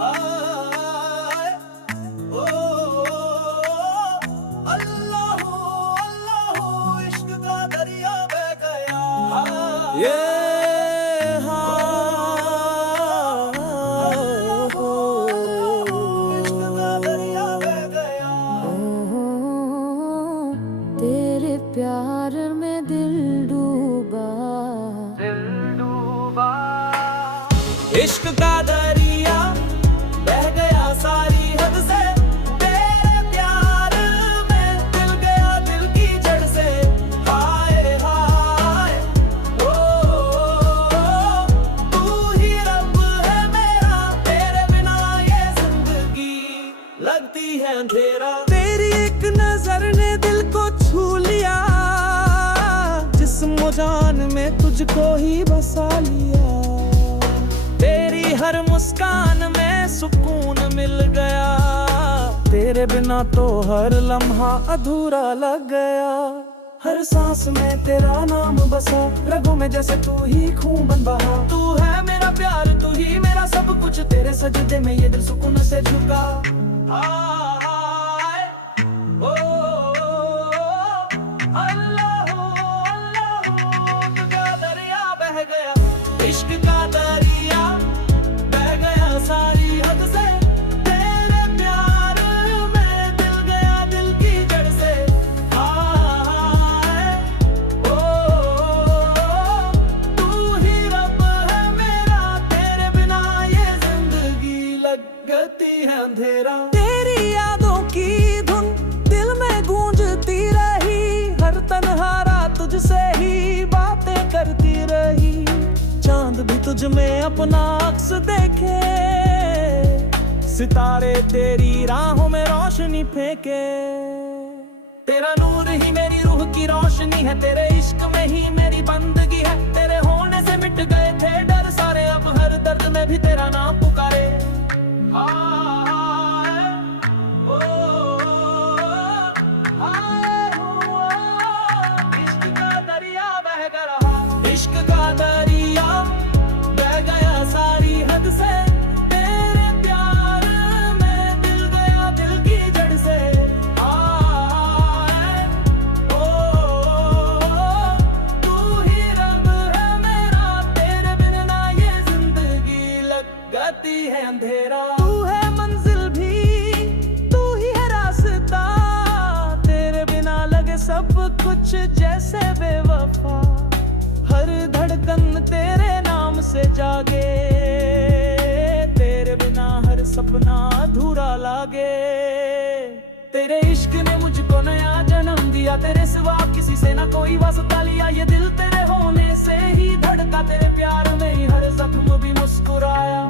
हाय ओ अल्लाह अल्लाह इश्क का दरिया बह गया। ये इश्क का दरिया बह गया। तेरे प्यार में दिल डूबा, इश्क का दरिया बह गया सारी हद से, तेरे प्यार में दिल गया दिल की जड़ से। हाय हाय ओ तू ही रब है मेरा, तेरे बिना ये जिंदगी लगती है अंधेरा। तेरी एक नजर ने दिल को छू लिया, जिस्म जान में तुझको ही बसा लिया। तेरी हर मुस्कान में सुकून मिल गया, तेरे बिना तो हर लम्हा अधूरा लग गया। हर सांस में तेरा नाम बसा, रगों में जैसे तू ही खून बन बहा। तू है मेरा प्यार, तू ही मेरा सब कुछ, तेरे सजदे में ये दिल सुकून से झुका। हाय ओ अल्लाह अल्लाह इश्क का दरिया बह गया, इश्क का दरिया बह गया सारी हद से, तेरे प्यार में दिल गया दिल की जड़ से। हाय ओ तू ही रब है मेरा, तेरे बिना ये जिंदगी लगती है अंधेरा। तेरी यादों की धुन दिल में गूंजती रही, हर तन्हा रात तुझसे ही बातें करती रही। चांद भी तुझ में अपना अक्स देखे, सितारे तेरी राहों में रोशनी फेंके। तेरा नूर ही मेरी रूह की रोशनी है, तेरे इश्क में ही मेरी बंदगी है। तेरे होने से मिट गए थे डर सारे, अब हर दर्द में भी तेरा नाम पुकारे। हाय ओ हाय ओ इश्क का दरिया बह रहा, इश्क का दरिया बह गया सारी हद से, तेरे प्यार में दिल गया दिल की जड़ से। हाय ओ तू ही रब है मेरा, तेरे बिना ये जिंदगी लगती है अंधेरा। तू है मंजिल भी, तू ही है रास्ता, तेरे बिना लगे सब कुछ जैसे बेवफा। हर धड़कन तेरे नाम से जागे, तेरे बिना हर सपना अधूरा लागे। तेरे इश्क ने मुझको नया जन्म दिया, तेरे सिवा किसी से ना कोई वास्ता लिया। ये दिल तेरे होने से ही धड़का, तेरे प्यार में ही हर जख्म भी मुस्कुराया।